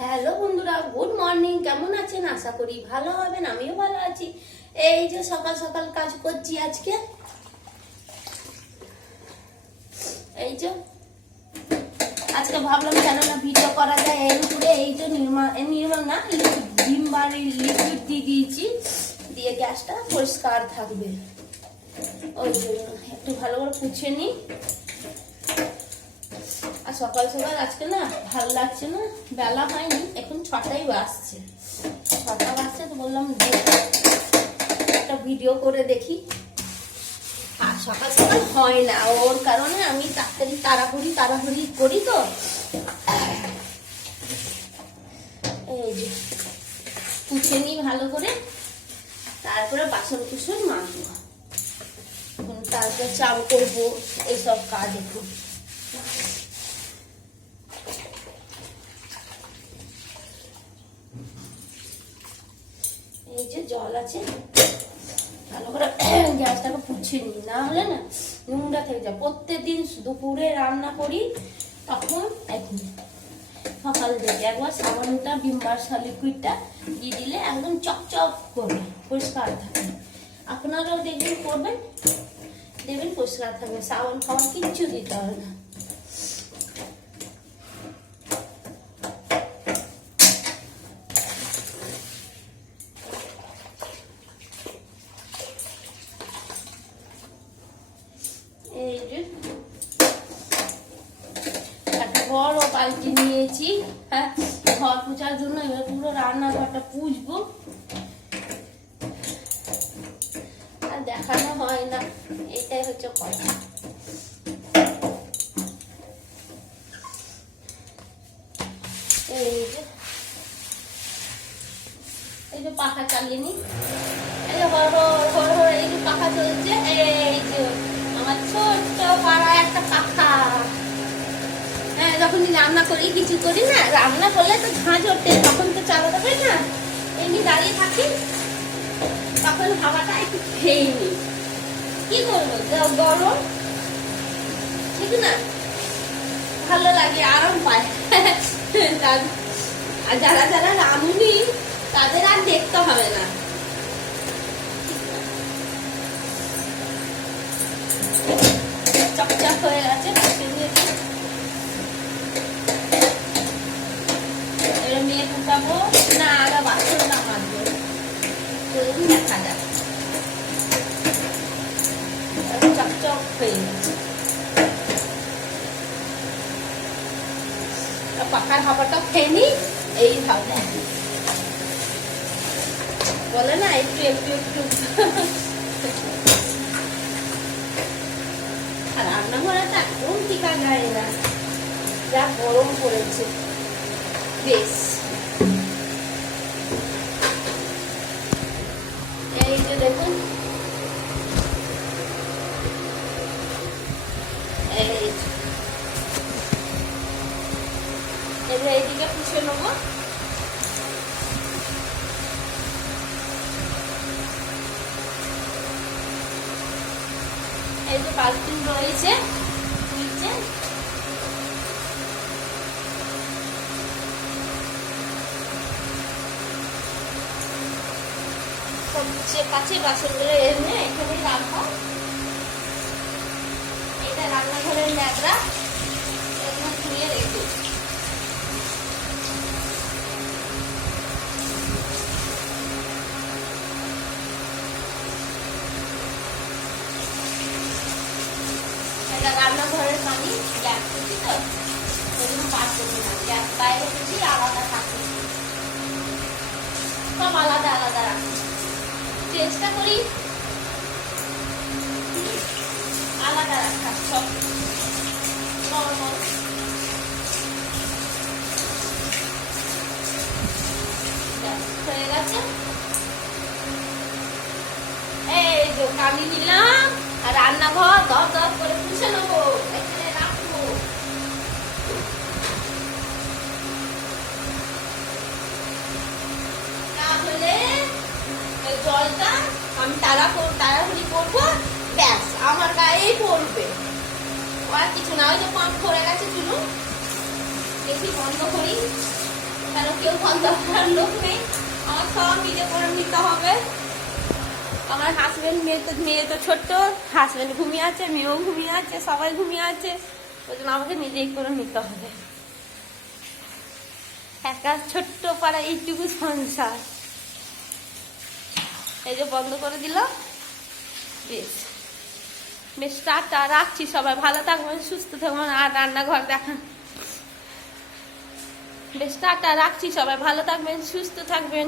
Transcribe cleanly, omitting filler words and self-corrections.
Hello বন্ধুরা, good morning. কেমন আছেন? আশা করি ভালো হবেন। আমিও ভালো আছি। এই যে সকাল সকাল কাজ করছি আজকে। এই যে আজকে ভাবলাম কেন না ভিডিও করা যায় এর উপরে। এই যে নির্মল না ভিম বাড়ির লিকুইড দিয়ে দিয়েছি, দিয়ে গ্যাসটা পরিষ্কার থাকবে। ওই জন্য একটু ভালো করে পুছে নিই। আর সকাল সকাল আজকে না ভালো লাগছে না, বেলা হয়নি, এখন 6টাই বাজছে। 6টা বাজছে তো বললাম একটা ভিডিও করে দেখি। আর সকাল সকাল হয় না, ওর কারণে আমি তাড়াহুড়ি করি তো। এই যে পুছে নিই ভালো করে, তারপরে বাসন কুসন মাজবো, তারপরে চাল করবো, এইসব কাজ একটু। এই যে জল আছে, ভালো করে গ্যাসটাকে পুছে নিই, না হলে না নোংরা থেকে যায়। প্রত্যেকদিন দুপুরে রান্না করি, তখন এখন সকাল থেকে একবার সাবানটা ভিমবার লিকুইডটা দিয়ে দিলে একদম চকচক করে পরিষ্কার থাকে। আপনারাও দেখবেন করবেন, দেখবেন পরিষ্কার থাকবে। সাবান খাওয়ান কিচ্ছু দিতে হবে না। এই যে একটা বড় বালতি নিয়েছি, হ্যাঁ, ঘর পোছার জন্য। এবার পুরো রান্নাঘরটা পুছবো, আর দেখানো হয় না, এটাই হচ্ছে কথা। এই যে পাখা চালিয়ে নি, এই যে এই যে পাখা চলছে। এই যে আমার ছোট্ট পাড়া একটা পাখা। হ্যাঁ, যখন রান্না করি কিছু করি না, রান্না করলে তো ঝাঁঝ ওঠে, তখন তো চালাতে পারি না, এমনি দাঁড়িয়ে থাকি, তখন হাওয়াটা একটু খেয়ে নি। কি করবো, গরম ঠিক না, ভালো লাগে, আরাম পায়। আর যারা যারা রাঁধুনি তাদের আর দেখতে হবে না। চকচক হয়ে গেছে, এবার মেয়ে ফুটাবো না, আগে বাথরুমটা মাজবো, দেখা যাক। চকচক হয়ে গেছে, পাখার হাওয়াটা খেয়ে নি। এই ভাবে বলে না একটু একটু একটু। রান্নাঘরে তো একদম টিকা যায় না, যা গরম পড়েছে। বেশ, এই যে দেখুন, এবার এইদিকে পুষে নেবো। এই যে বালতি রয়েছে নিচে, সবচেয়ে কাছে বাসনগুলো এনে এখানে রাখো। এটা রান্নাঘরের ন্যাকড়া, এখানে ধুয়ে রেখে রান্নাঘরের পানি গ্যাস করছি তো, ওইজন্য পার করছি না। গ্যাস বাইরে করছি, আলাদা থাকি, সব আলাদা আলাদা রাখি, চেষ্টা করি আলাদা রাখার। সব হয়ে গেছে। এই যে কামি নিলাম, আর রান্নাঘর দর দর করে পুষে নেবো, এখানে রাখবো। তাহলে জলটা আমি তাড়াহুড়ি করবো, ব্যাস আমার গায়েই পড়বে, আর কিছু না। ওই যে পাম্প ভরে গেছে, চলুন দেখি বন্ধ করি। কেন কেউ ঘর দেওয়ার লোক নেই, আমার সব নিজে করে নিতে হবে। আমার হাজবেন্ড, মেয়ে তো ছোট্ট, হাজবেন্ড ঘুমিয়ে আছে, মেয়েও ঘুমিয়ে আছে, সবাই ঘুমিয়ে আছে, ওই জন্য আমাকে নিজেই করে নিতে হবে। একা ছোট্ট পাড়া এইটুকু সংসার। এই যে বন্ধ করে দিল। বেশ বেশ, টাটা, রাখছি। সবাই ভালো থাকবেন, সুস্থ থাকবেন। আর রান্নাঘর দেখান। বেশ, টাটা, রাখছি। সবাই ভালো থাকবেন, সুস্থ থাকবেন।